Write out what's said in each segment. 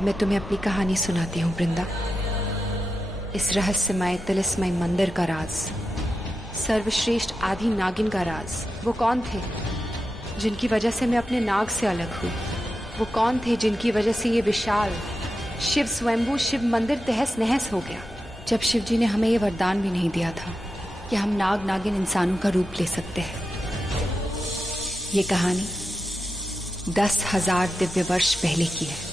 अब मैं तुम्हें अपनी कहानी सुनाती हूँ वृंदा। इस रहस्यमय तिलिस्मय मंदिर का राज, सर्वश्रेष्ठ आदि नागिन का राज। वो कौन थे जिनकी वजह से मैं अपने नाग से अलग हुई? वो कौन थे जिनकी वजह से ये विशाल शिव स्वयंभू शिव मंदिर तहस नहस हो गया? जब शिव जी ने हमें ये वरदान भी नहीं दिया था कि हम नाग नागिन इंसानों का रूप ले सकते हैं। ये कहानी 10,000 दिव्य वर्ष पहले की है।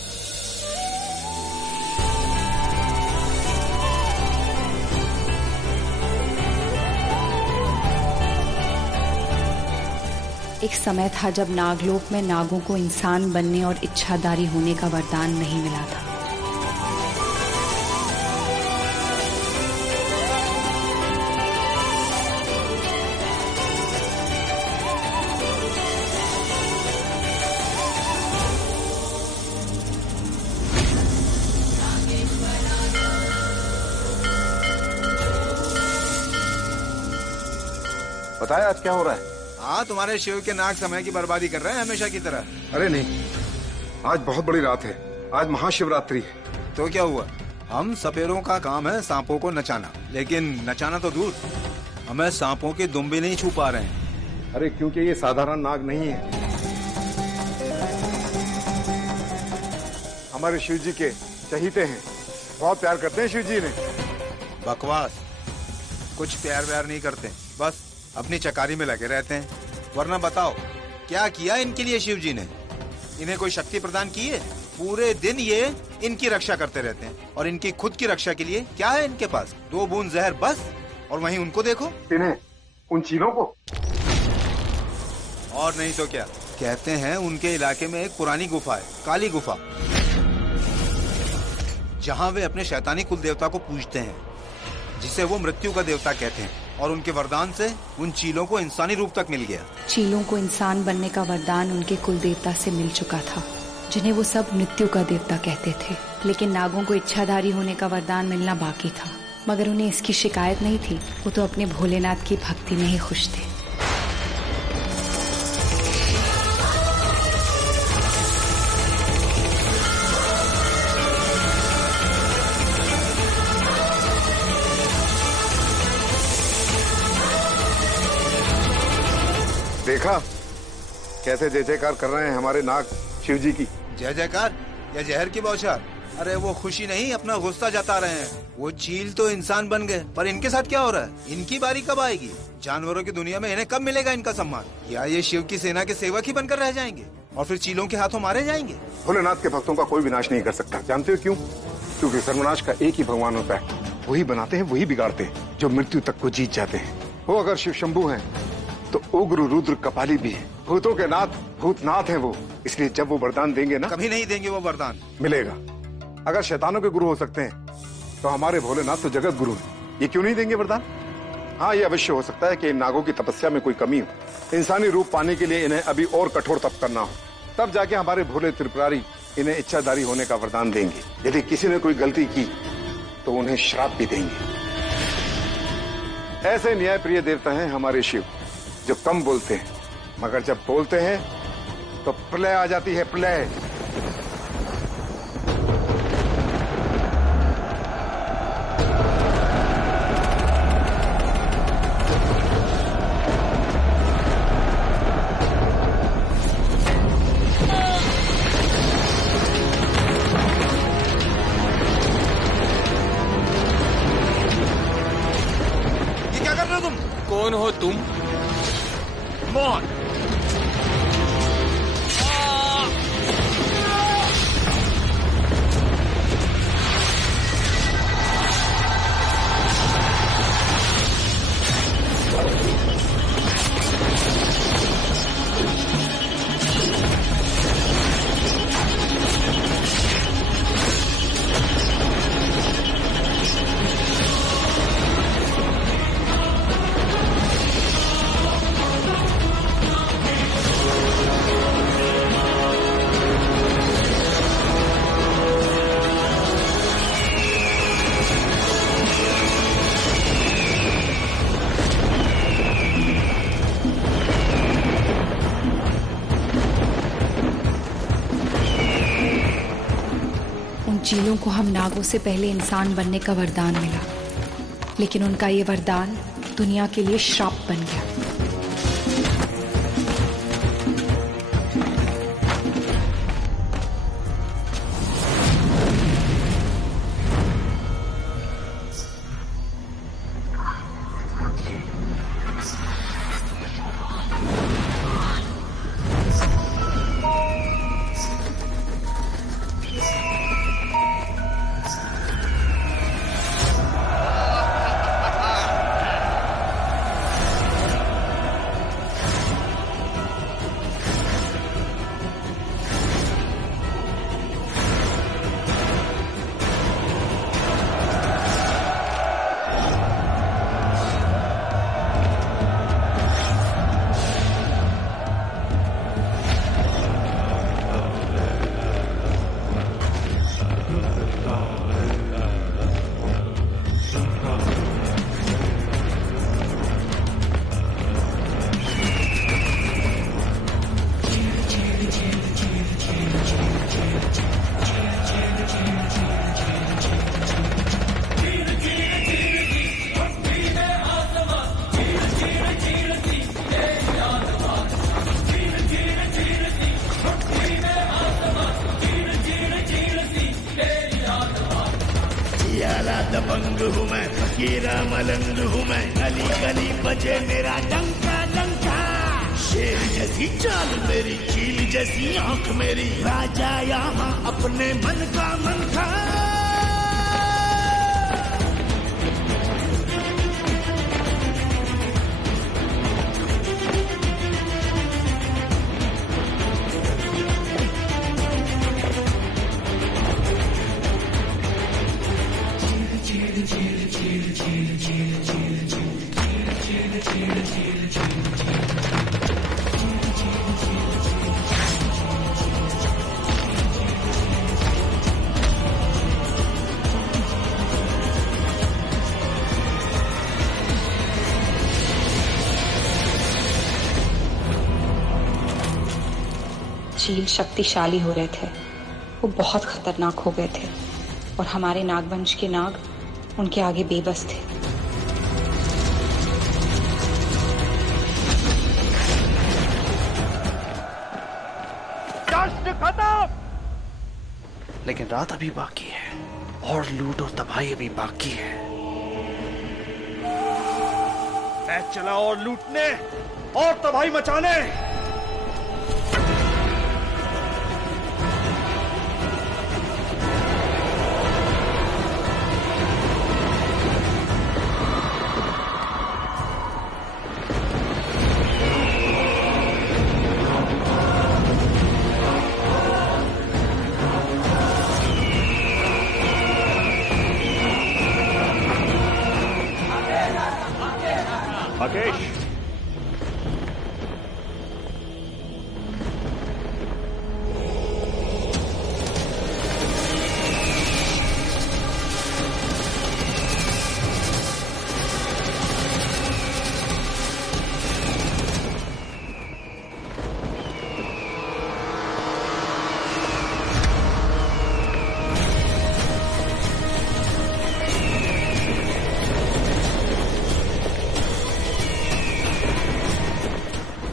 एक समय था जब नागलोक में नागों को इंसान बनने और इच्छाधारी होने का वरदान नहीं मिला था। बताए आज क्या हो रहा है? हाँ, तुम्हारे शिव के नाग समय की बर्बादी कर रहे हैं हमेशा की तरह। अरे नहीं, आज बहुत बड़ी रात है। आज महाशिवरात्रि है। तो क्या हुआ? हम सपेरों का काम है सांपों को नचाना, लेकिन नचाना तो दूर, हमें सांपों के दुम भी नहीं छू पा रहे हैं। अरे क्योंकि ये साधारण नाग नहीं है। हमारे शिव जी के चहीते हैं, बहुत प्यार करते हैं शिव जी ने। बकवास, कुछ प्यार व्यार नहीं करते, बस अपनी चकारी में लगे रहते हैं। वरना बताओ क्या किया इनके लिए शिव जी ने? इन्हें कोई शक्ति प्रदान की है? पूरे दिन ये इनकी रक्षा करते रहते हैं, और इनकी खुद की रक्षा के लिए क्या है इनके पास? 2 बूंद जहर बस। और वहीं उनको देखो, इन्हें, उन चीलों को। और नहीं तो क्या। कहते हैं उनके इलाके में एक पुरानी गुफा है, काली गुफा, जहाँ वे अपने शैतानी कुल देवता को पूजते हैं, जिसे वो मृत्यु का देवता कहते हैं। और उनके वरदान से उन चीलों को इंसानी रूप तक मिल गया। चीलों को इंसान बनने का वरदान उनके कुल देवता से मिल चुका था, जिन्हें वो सब मृत्यु का देवता कहते थे। लेकिन नागों को इच्छाधारी होने का वरदान मिलना बाकी था, मगर उन्हें इसकी शिकायत नहीं थी। वो तो अपने भोलेनाथ की भक्ति में ही खुश थे। देखा कैसे जय जयकार कर रहे हैं हमारे नाग शिव जी की। जय जयकार या जहर की बौछार? अरे वो खुशी नहीं, अपना गुस्सा जता रहे हैं। वो चील तो इंसान बन गए, पर इनके साथ क्या हो रहा है? इनकी बारी कब आएगी? जानवरों की दुनिया में इन्हें कब मिलेगा इनका सम्मान? या ये शिव की सेना के सेवक ही बनकर रह जाएंगे और फिर चीलों के हाथों मारे जाएंगे? भोलेनाथ के भक्तों का कोई विनाश नहीं कर सकता। जानते हो क्यों? क्योंकि सर्वनाश का एक ही भगवान होता है, वही बनाते हैं, वही बिगाड़ते हैं, जो मृत्यु तक को जीत जाते हैं। वो अगर शिव शंभू है तो उग्र रुद्र कपाली भी है। भूतों के नाथ भूतनाथ हैं वो। इसलिए जब वो वरदान देंगे ना, कभी नहीं देंगे वो वरदान। मिलेगा। अगर शैतानों के गुरु हो सकते हैं तो हमारे भोलेनाथ तो जगत गुरु हैं। ये क्यों नहीं देंगे वरदान? हाँ, ये अवश्य हो सकता है कि इन नागों की तपस्या में कोई कमी हो, इंसानी रूप पाने के लिए इन्हें अभी और कठोर तप करना हो, तब जाके हमारे भोले त्रिपुरारी इन्हें इच्छाधारी होने का वरदान देंगे। यदि किसी ने कोई गलती की तो उन्हें श्राप भी देंगे। ऐसे न्याय प्रिय देवता हैं हमारे शिव, जो कम बोलते हैं, मगर जब बोलते हैं तो प्रलय आ जाती है, प्रलय। ये क्या कर रहे हो तुम? कौन हो तुम? मोहन, चीलों को हम नागों से पहले इंसान बनने का वरदान मिला, लेकिन उनका ये वरदान दुनिया के लिए श्राप बन गया। दबंग हूँ मैं, फकीरा मलंग हूँ मैं, गली गली बजे मेरा डंका डंका। शेर जैसी चाल मेरी, चील जैसी आंख मेरी, राजा यहाँ अपने मन का मन का। चील शक्तिशाली हो रहे थे, वो बहुत खतरनाक हो गए थे और हमारे नागवंश के नाग उनके आगे बेबस थे। खत्म, लेकिन रात अभी बाकी है और लूट और तबाही अभी बाकी है। मैं चला और लूटने और तबाही मचाने। राकेश,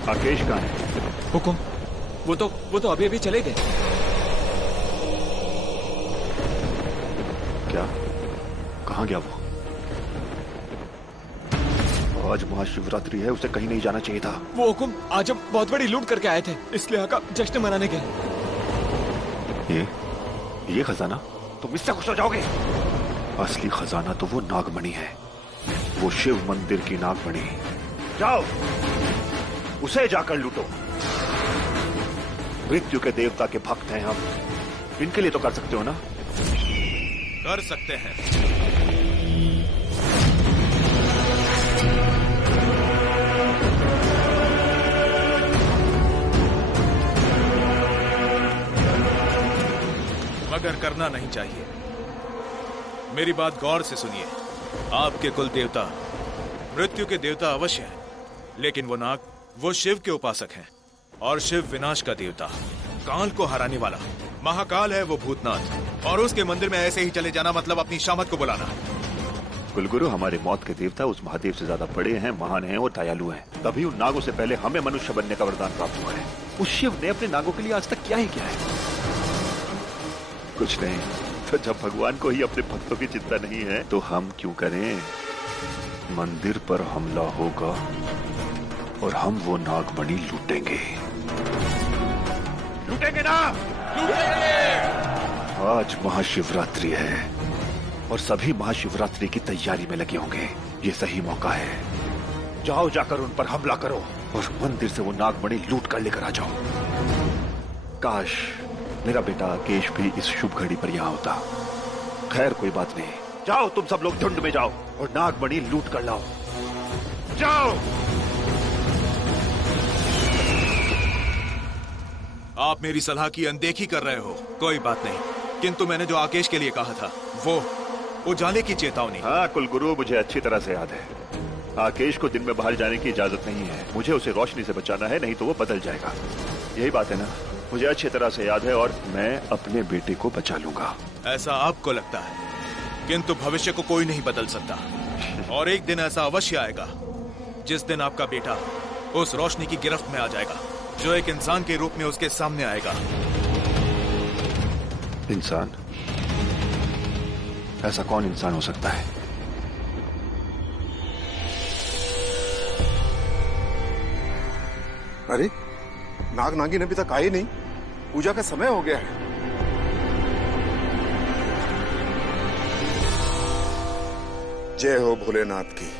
राकेश कहाँ है? हुकुम, वो तो अभी चले गए। क्या? कहाँ गया वो? आज महाशिवरात्रि है, उसे कहीं नहीं जाना चाहिए था। वो हुकुम, आज हम बहुत बड़ी लूट करके आए थे, इसलिए आका जश्न मनाने गए। ये खजाना तुम इससे खुश हो जाओगे? असली खजाना तो वो नागमणि है, वो शिव मंदिर की नागमणि। जाओ उसे जाकर लूटो। मृत्यु के देवता के भक्त हैं हम, इनके लिए तो कर सकते हो ना? कर सकते हैं। मगर करना नहीं चाहिए। मेरी बात गौर से सुनिए। आपके कुल देवता मृत्यु के देवता अवश्य हैं, लेकिन वो नाग वो शिव के उपासक हैं और शिव विनाश का देवता, काल को हराने वाला, महाकाल है वो भूतनाथ, और उसके मंदिर में ऐसे ही चले जाना मतलब अपनी शामत को बुलाना है। कुलगुरु, हमारे मौत के देवता उस महादेव से ज्यादा बड़े हैं, महान हैं और दयालु हैं। तभी उन नागों से पहले हमें मनुष्य बनने का वरदान प्राप्त हुआ है। उस शिव ने अपने नागों के लिए आज तक क्या ही किया है? कुछ नहीं। तो जब भगवान को ही अपने भक्तों की चिंता नहीं है तो हम क्यों करें? मंदिर पर हमला होगा और हम वो नागमणि लूटेंगे। लूटेंगे ना? लूटेंगे। आज महाशिवरात्रि है और सभी महाशिवरात्रि की तैयारी में लगे होंगे। ये सही मौका है। जाओ, जाकर उन पर हमला करो और मंदिर से वो नागमणि लूट कर लेकर आ जाओ। काश मेरा बेटा आकेश भी इस शुभ घड़ी पर यहाँ होता। खैर कोई बात नहीं। जाओ, तुम सब लोग झुंड में जाओ और नागमणि लूट कर लाओ। जाओ। आप मेरी सलाह की अनदेखी कर रहे हो। कोई बात नहीं, किंतु मैंने जो आकेश के लिए कहा था वो उजाले की चेतावनी। हाँ कुलगुरु, मुझे अच्छी तरह से याद है। आकेश को दिन में बाहर जाने की इजाजत नहीं है। मुझे उसे रोशनी से बचाना है, नहीं तो वो बदल जाएगा। यही बात है ना? मुझे अच्छी तरह से याद है और मैं अपने बेटे को बचा लूंगा। ऐसा आपको लगता है, किंतु भविष्य को कोई नहीं बदल सकता। और एक दिन ऐसा अवश्य आएगा जिस दिन आपका बेटा उस रोशनी की गिरफ्त में आ जाएगा, जो एक इंसान के रूप में उसके सामने आएगा। इंसान? ऐसा कौन इंसान हो सकता है? अरे नाग नागिन अभी तक आए नहीं। पूजा का समय हो गया है। जय हो भोलेनाथ की।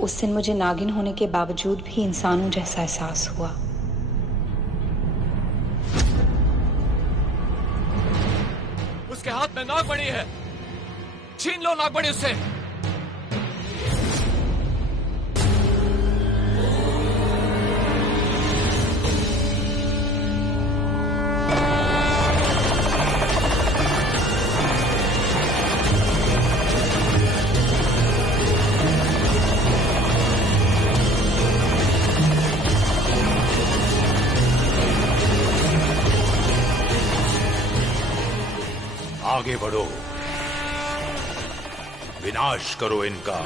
उस दिन मुझे नागिन होने के बावजूद भी इंसानों जैसा एहसास हुआ। उसके हाथ में नागमणि है, छीन लो नागमणि उससे। आगे बढ़ो, विनाश करो इनका।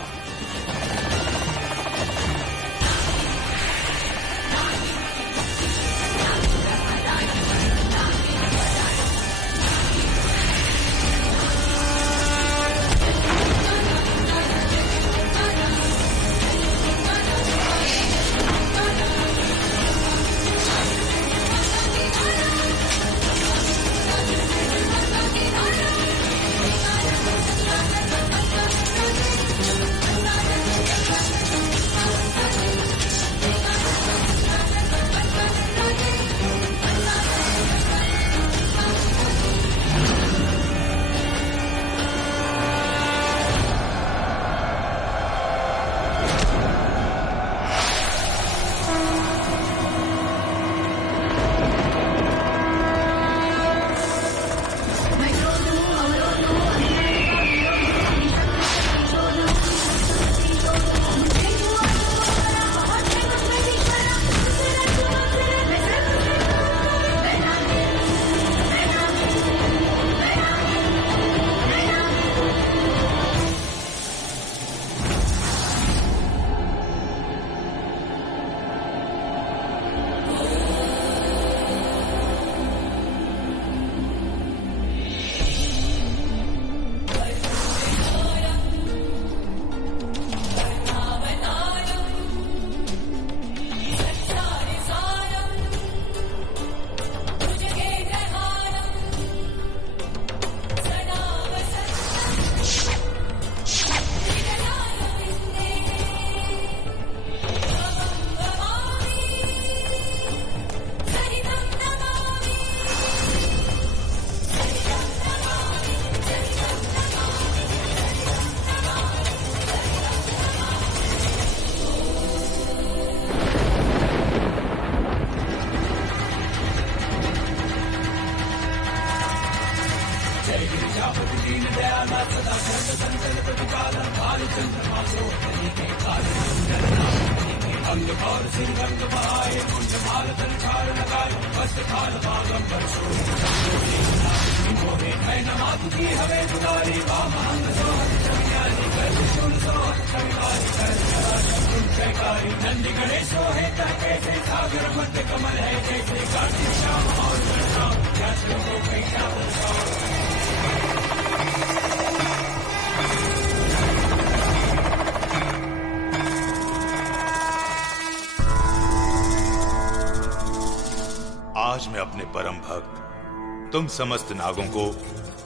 आज मैं अपने परम भक्त तुम समस्त नागों को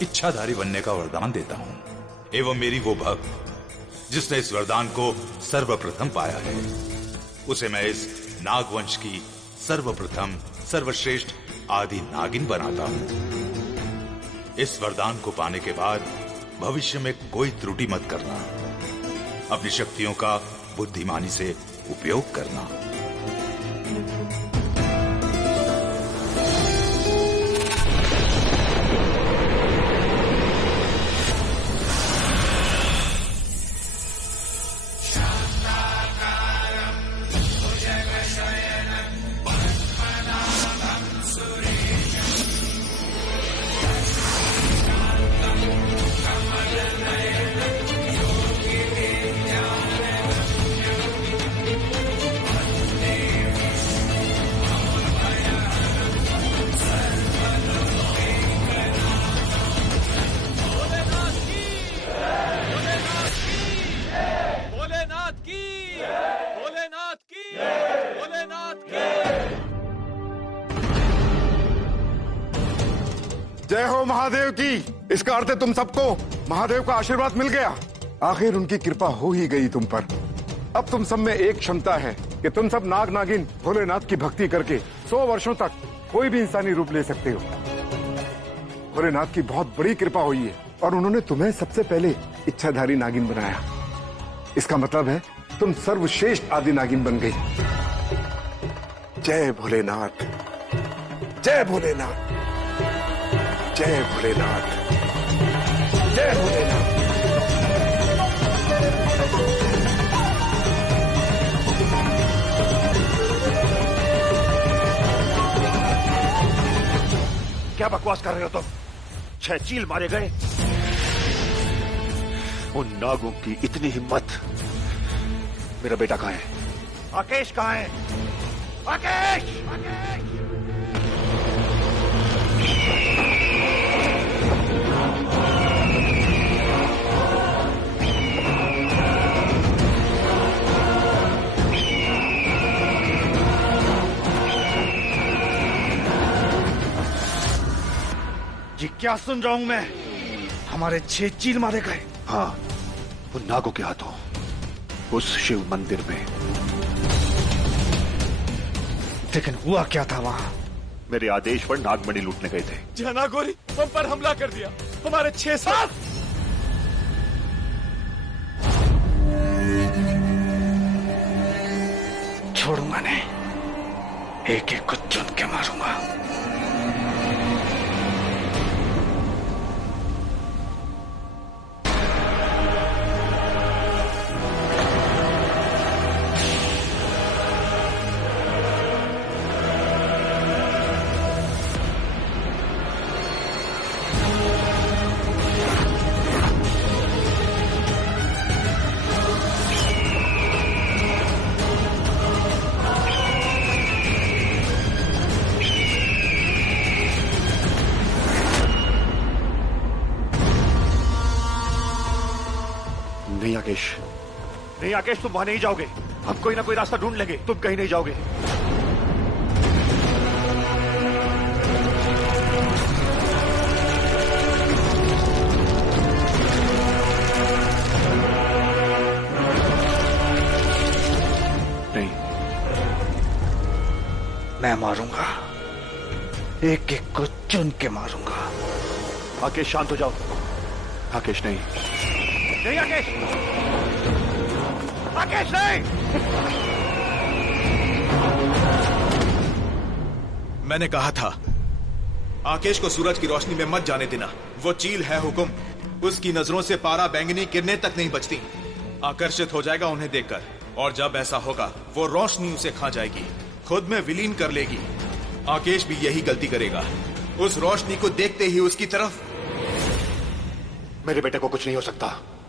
इच्छाधारी बनने का वरदान देता हूं, एवं मेरी वो भक्त जिसने इस वरदान को सर्वप्रथम पाया है, उसे मैं इस नागवंश की सर्वप्रथम सर्वश्रेष्ठ आदि नागिन बनाता हूं। इस वरदान को पाने के बाद भविष्य में कोई त्रुटि मत करना, अपनी शक्तियों का बुद्धिमानी से उपयोग करना। जय हो महादेव की। इसका अर्थ है तुम सबको महादेव का आशीर्वाद मिल गया। आखिर उनकी कृपा हो ही गई तुम पर। अब तुम सब में एक क्षमता है कि तुम सब नाग नागिन भोलेनाथ की भक्ति करके 100 वर्षों तक कोई भी इंसानी रूप ले सकते हो। भोलेनाथ की बहुत बड़ी कृपा हुई है और उन्होंने तुम्हें सबसे पहले इच्छाधारी नागिन बनाया। इसका मतलब है तुम सर्वश्रेष्ठ आदि नागिन बन गई। जय भोलेनाथ, जय भोलेनाथ, जय भोलेनाथ, जय भोलेनाथ। क्या बकवास कर रहे हो तुम? 6 चील मारे गए। उन नागों की इतनी हिम्मत। मेरा बेटा कहाँ है? आकेश कहाँ है? आकेश! ये क्या सुन रहा हूं मैं? हमारे 6 चील मारे गए। हाँ, उन नागों के हाथों, उस शिव मंदिर में। लेकिन हुआ क्या था वहां? मेरे आदेश पर नागमणि लूटने गए थे। जी नागोरी हम पर हमला कर दिया। हमारे 6 साथ। छोड़ूंगा नहीं, एक एक को चुन के मारूंगा। नहीं आकेश, नहीं आकेश, तुम वहां नहीं जाओगे। हम कोई ना कोई रास्ता ढूंढ लेंगे। तुम कहीं नहीं जाओगे। नहीं, मैं मारूंगा, एक एक को चुन के मारूंगा। आकेश शांत हो जाओ। आकेश नहीं, नहीं आकेश, आकेश नहीं। मैंने कहा था आकेश को सूरज की रोशनी में मत जाने देना। वो चील है हुकुम, उसकी नजरों से पारा बैंगनी किरणें तक नहीं बचती। आकर्षित हो जाएगा उन्हें देखकर, और जब ऐसा होगा वो रोशनी उसे खा जाएगी, खुद में विलीन कर लेगी। आकेश भी यही गलती करेगा, उस रोशनी को देखते ही उसकी तरफ। मेरे बेटे को कुछ नहीं हो सकता।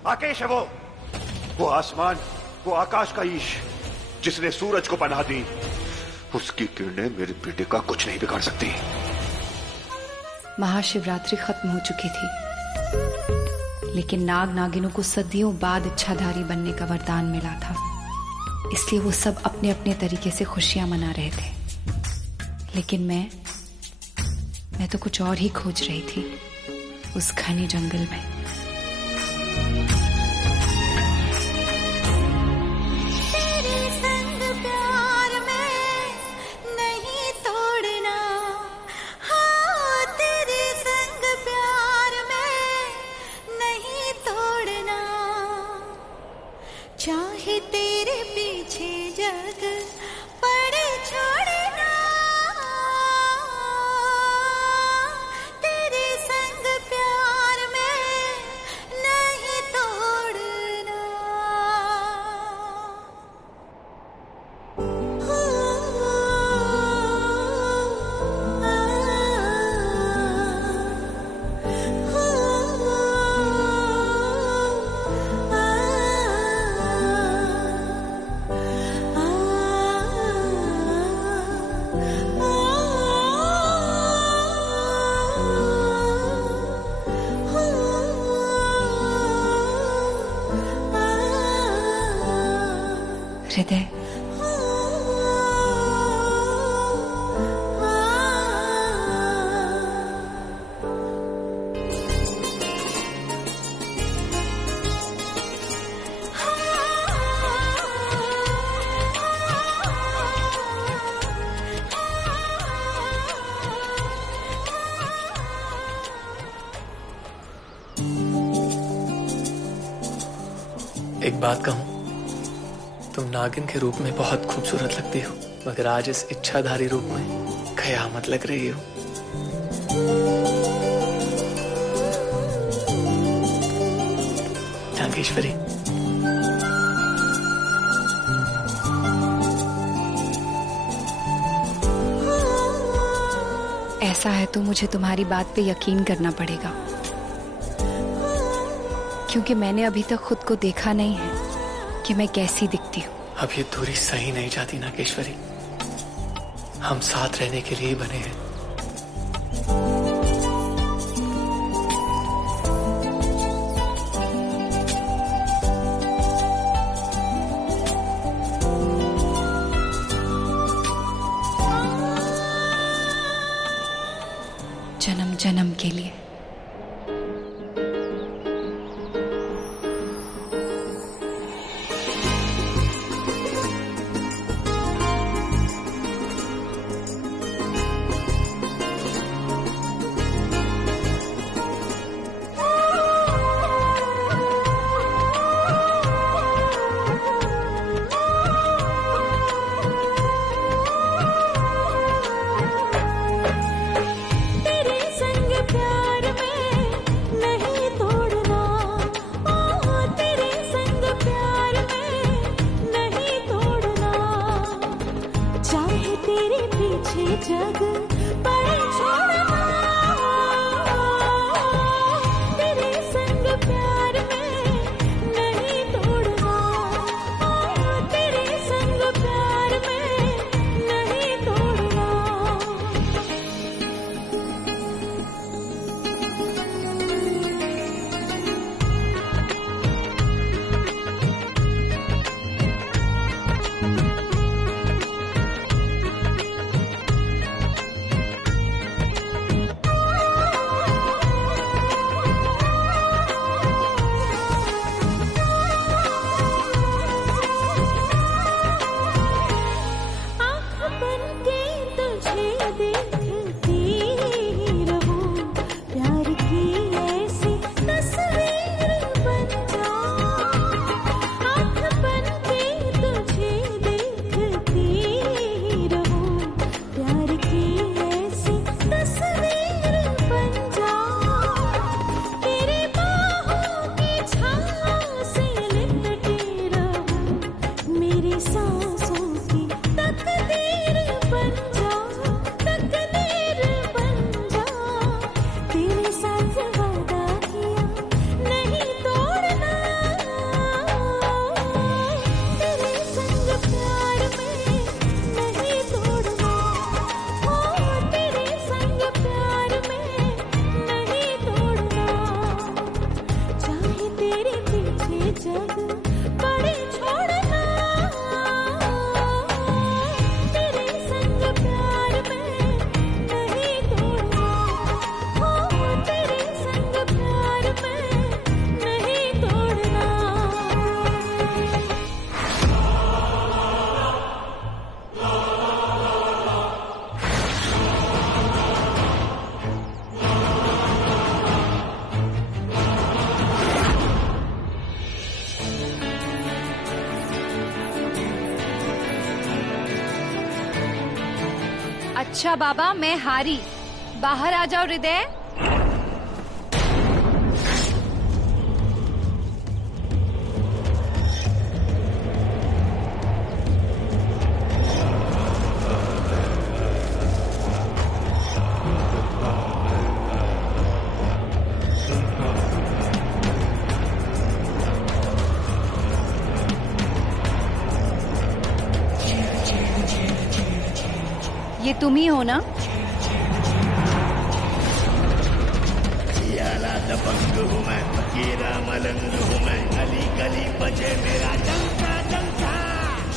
आकेश है वो आसमान, वो आकाश का ईश जिसने सूरज को पनाह दी। उसकी किरणें मेरे बेटे का कुछ नहीं बिगाड़ सकती। महाशिवरात्रि खत्म हो चुकी थी, लेकिन नाग नागिनों को सदियों बाद इच्छाधारी बनने का वरदान मिला था। इसलिए वो सब अपने अपने तरीके से खुशियां मना रहे थे। लेकिन मैं तो कुछ और ही खोज रही थी उस घने जंगल में। चाहे तेरे पीछे जग पड़े छोड़ना, तेरे संग प्यार में नहीं तोड़ना। हृदय, एक बात कहूं, तुम नागिन के रूप में बहुत खूबसूरत लगती हो, मगर आज इस इच्छाधारी रूप में कयामत लग रही हो। नागेश्वरी, ऐसा है तो मुझे तुम्हारी बात पे यकीन करना पड़ेगा, क्योंकि मैंने अभी तक खुद को देखा नहीं है कि मैं कैसी दिखती हूँ। अब ये दूरी सही नहीं जाती नागेश्वरी, हम साथ रहने के लिए ही बने हैं। जन्म जन्म के लिए। जग पड़े छोड़ना, तेरे संग प्यार में नहीं तोड़ना, तेरे संग प्यार में नहीं तोड़ना। अच्छा बाबा, मैं हारी, बाहर आ जाओ हृदय। ये तुम ही हो ना? याला दबंग हूँ मैं, फकीरा मलंग हूँ मैं, गली गली बजे मेरा डंका डंका,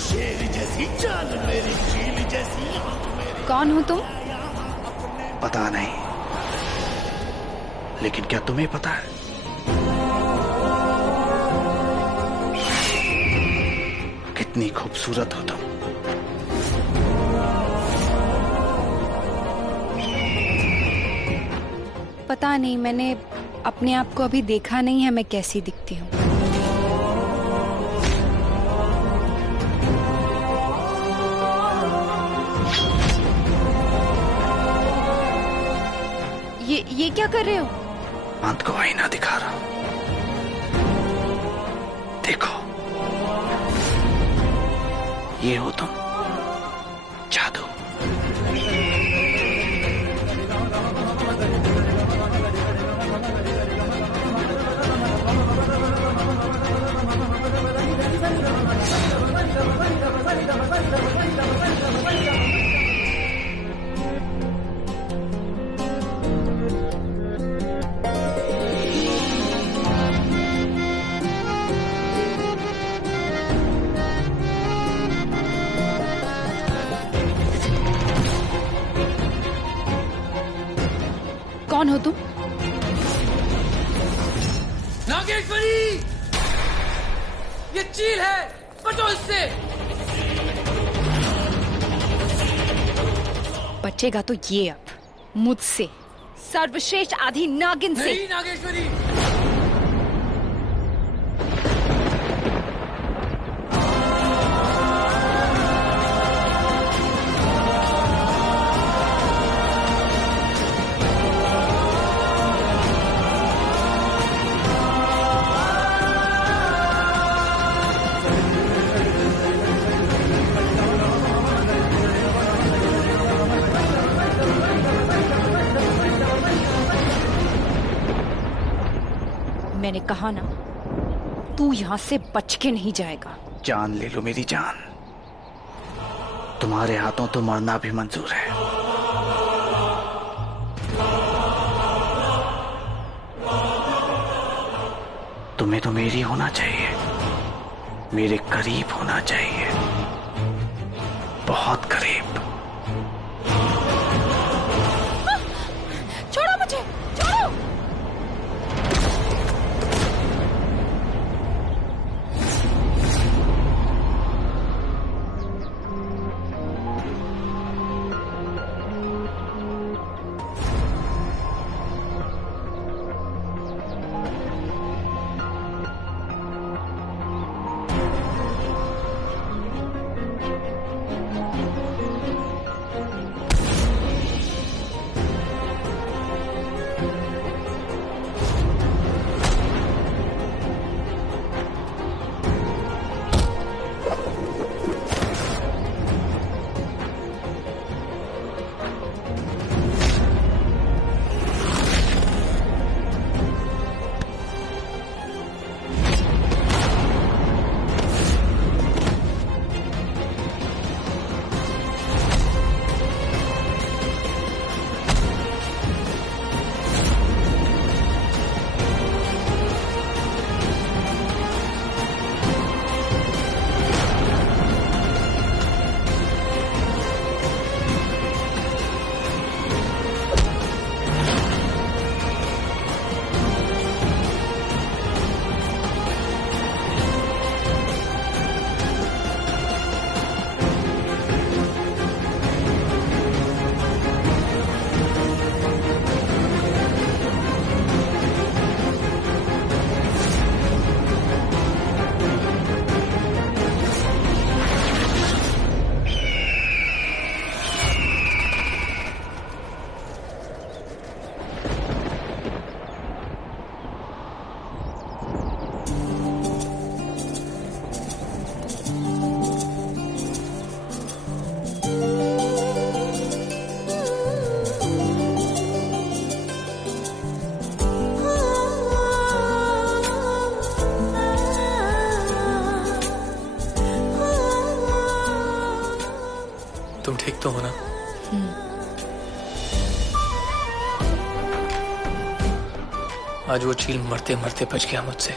शेर जैसी चाल मेरी, चील जैसी आंख मेरी। कौन हो तुम? पता नहीं, लेकिन क्या तुम्हें पता है? कितनी खूबसूरत हो तुम। पता नहीं, मैंने अपने आप को अभी देखा नहीं है मैं कैसी दिखती हूँ। ये क्या कर रहे हो? अंत को आईना दिखा रहा हूं, देखो ये हो तुम। जादू। नागेश्वरी, ये चील है, बचो इससे। बचेगा तो ये अब मुझसे, सर्वश्रेष्ठ आदि नागिन से। नहीं नागेश्वरी, मैंने कहा ना, तू यहां से बच के नहीं जाएगा। जान ले लो मेरी जान, तुम्हारे हाथों तो मरना भी मंजूर है। तुम्हें तो मेरी होना चाहिए, मेरे करीब होना चाहिए, बहुत करीब। छोड़ो मुझे, छोड़ो। तुम ठीक तो हो ना? आज वो चील मरते मरते बच गया मुझसे।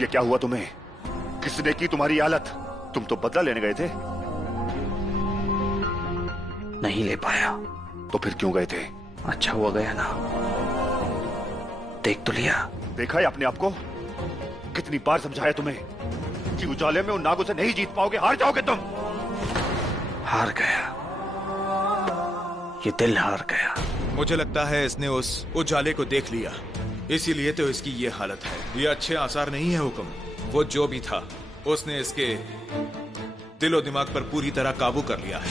ये क्या हुआ तुम्हें? किसने की तुम्हारी हालत? तुम तो बदला लेने गए थे। नहीं ले पाया। तो फिर क्यों गए थे? अच्छा हुआ गया ना, देख तो लिया। देखा है अपने आप को? कितनी बार समझाया तुम्हें कि उजाले में उन नागों से नहीं जीत पाओगे, हार जाओगे तुम। हार गया, ये दिल हार गया। मुझे लगता है इसने उस उजाले को देख लिया, इसीलिए तो इसकी ये हालत है। ये अच्छे आसार नहीं है हुक्म। वो जो भी था उसने इसके दिलो दिमाग पर पूरी तरह काबू कर लिया है।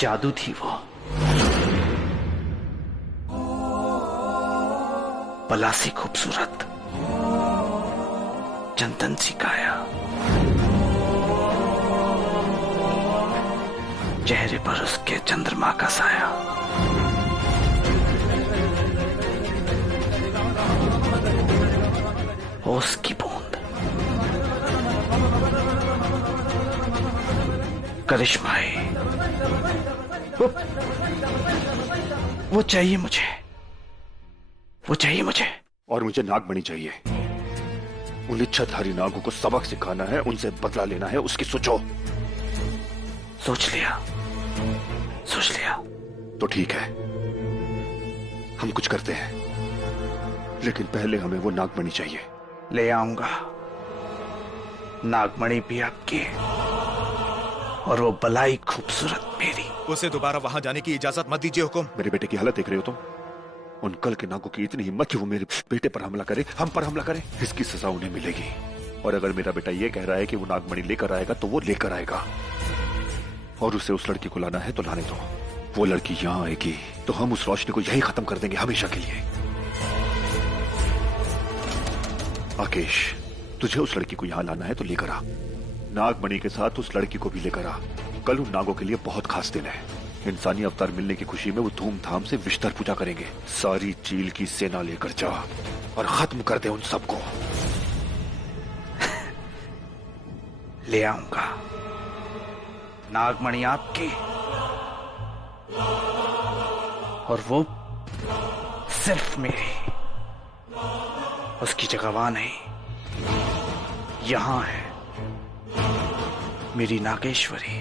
जादू थी वो, बला सी खूबसूरत, चंदन सी काया, चेहरे पर उसके चंद्रमा का साया। ओस की बूंद, करिश्माई, वो चाहिए मुझे, वो चाहिए मुझे। और मुझे नागमणि चाहिए। उन इच्छाधारी नागों को सबक सिखाना है, उनसे बदला लेना है, उसकी सोचो। सोच लिया, सोच लिया। तो ठीक है, हम कुछ करते हैं। लेकिन पहले हमें वो नागमणि चाहिए। ले आऊंगा। नागमणि भी आपकी और वो बलाई खूबसूरत मेरी। उसे दोबारा वहां जाने की इजाजत मत दीजिए हुकुम। मेरे बेटे की हालत देख रहे हो तुम? उन कल के नागों की इतनी हिम्मत कि वो मेरे बेटे पर हमला करे, हम पर हमला करे। इसकी सजा उन्हें मिलेगी। और अगर मेरा बेटा ये कह रहा है कि वो नागमणि लेकर आएगा तो वो लेकर आएगा। और उसे उस लड़की को लाना है तो लाने दो। वो लड़की यहां आएगी तो हम उस रोशनी को यही खत्म कर देंगे हमेशा के लिए। आकेश, तुझे उस लड़की को यहां लाना है तो लेकर आ। नागमणि के साथ उस लड़की को भी लेकर आ। कल उन नागों के लिए बहुत खास दिन है। इंसानी अवतार मिलने की खुशी में वो धूमधाम से विस्तर पूजा करेंगे। सारी चील की सेना लेकर जा और खत्म कर दे उन सबको। ले आऊंगा। नागमणि आपकी और वो सिर्फ मेरी। उसकी जगह वहां नहीं, यहां है मेरी नागेश्वरी।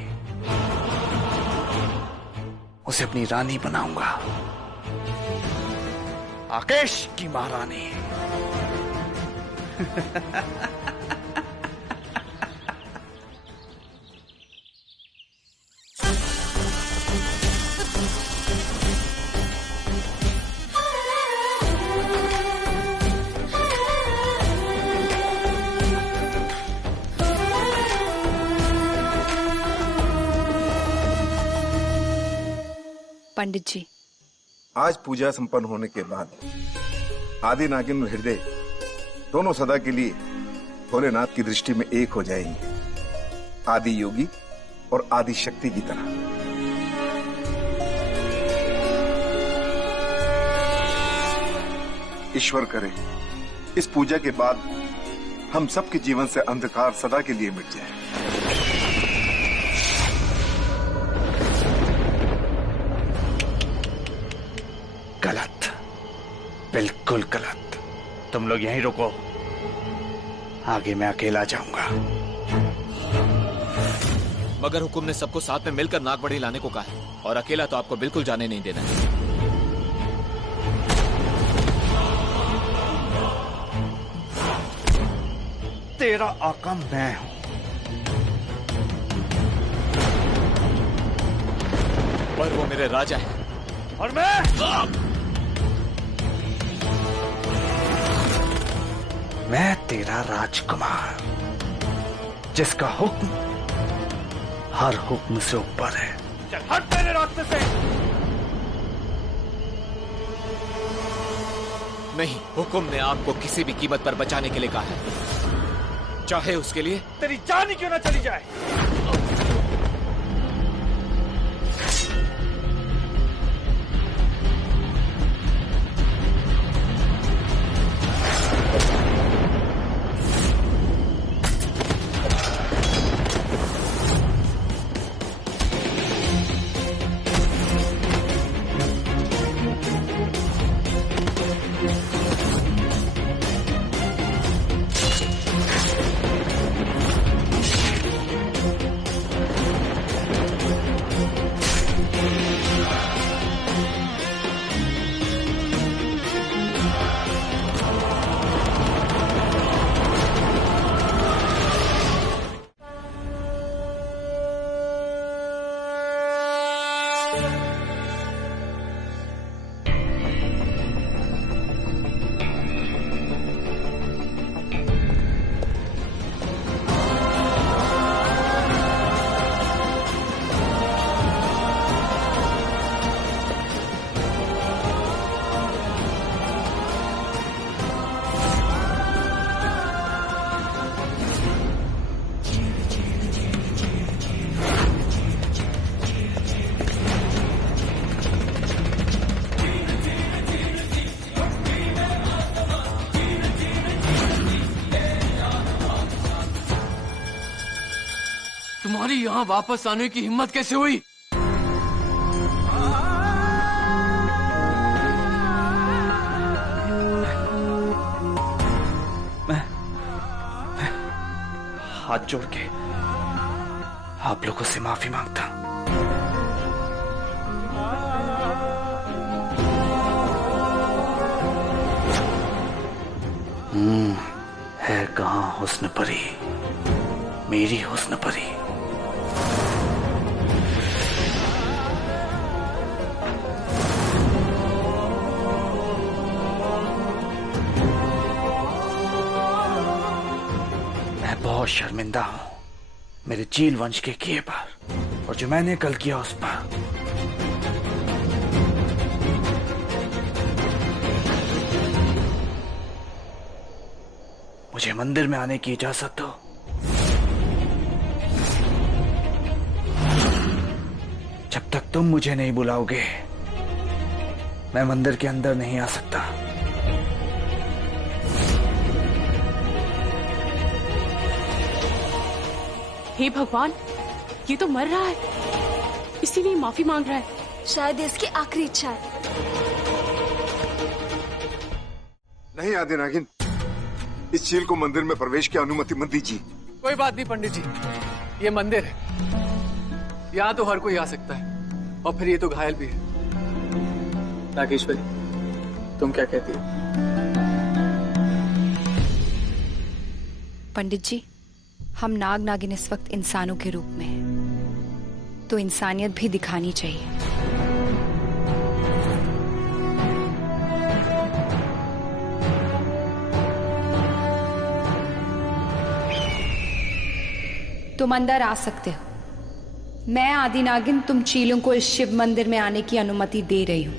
उसे अपनी रानी बनाऊंगा, आकेश की महारानी। पंडित जी, आज पूजा संपन्न होने के बाद आदि नागिन और हृदय दोनों सदा के लिए भोलेनाथ की दृष्टि में एक हो जाएंगे, आदि योगी और आदि शक्ति की तरह। ईश्वर करे इस पूजा के बाद हम सबके जीवन से अंधकार सदा के लिए मिट जाए। गलत, बिल्कुल गलत। तुम लोग यहीं रुको, आगे मैं अकेला जाऊंगा। मगर हुकुम ने सबको साथ में मिलकर नागमणि लाने को कहा है और अकेला तो आपको बिल्कुल जाने नहीं देना है। तेरा आका मैं हूं। पर वो मेरे राजा है और मैं तेरा राजकुमार, जिसका हुक्म हर हुक्म से ऊपर है। चल हट मेरे रास्ते से। नहीं, हुकुम ने आपको किसी भी कीमत पर बचाने के लिए कहा है, चाहे उसके लिए तेरी जान ही क्यों ना चली जाए। तुम्हारी यहाँ वापस आने की हिम्मत कैसे हुई? मैं हाथ जोड़ के आप लोगों से माफी मांगता हूं। कहाँ हुस्न परी, मेरी हुस्न परी? मैं बहुत शर्मिंदा हूं मेरे चील वंश के किए पर, और जो मैंने कल किया उस पर। मुझे मंदिर में आने की इजाजत दो। जब तक तुम मुझे नहीं बुलाओगे मैं मंदिर के अंदर नहीं आ सकता। हे भगवान, ये तो मर रहा है, इसीलिए माफी मांग रहा है। शायद इसकी आखिरी इच्छा है। नहीं आदि नागिन, इस चील को मंदिर में प्रवेश की अनुमति मत दीजिए। कोई बात नहीं पंडित जी, ये मंदिर है, यहाँ तो हर कोई आ सकता है, और फिर ये तो घायल भी है। नागेश्वरी, तुम क्या कहती हो? पंडित जी, हम नाग नागिन इस वक्त इंसानों के रूप में हैं, तो इंसानियत भी दिखानी चाहिए। तुम अंदर आ सकते हो। मैं आदि नागिन तुम चीलों को इस शिव मंदिर में आने की अनुमति दे रही हूं।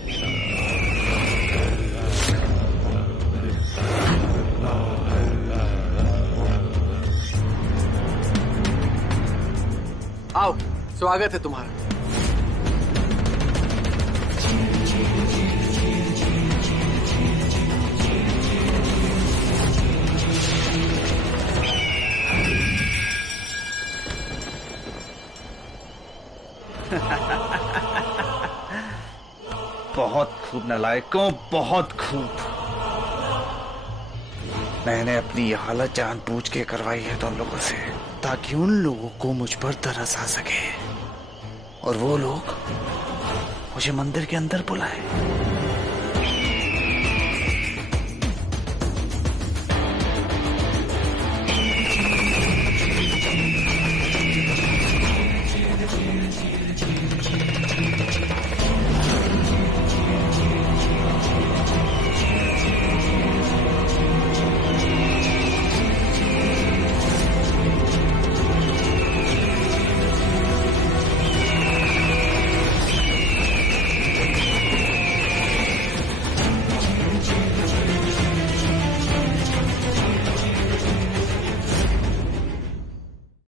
आओ, स्वागत है तुम्हारा। बहुत खूब नालायकों, बहुत खूब। मैंने अपनी ये हालत जानबूझ के करवाई है तुम लोगों से, ताकि उन लोगों को मुझ पर तरस आ सके और वो लोग मुझे मंदिर के अंदर बुलाएं।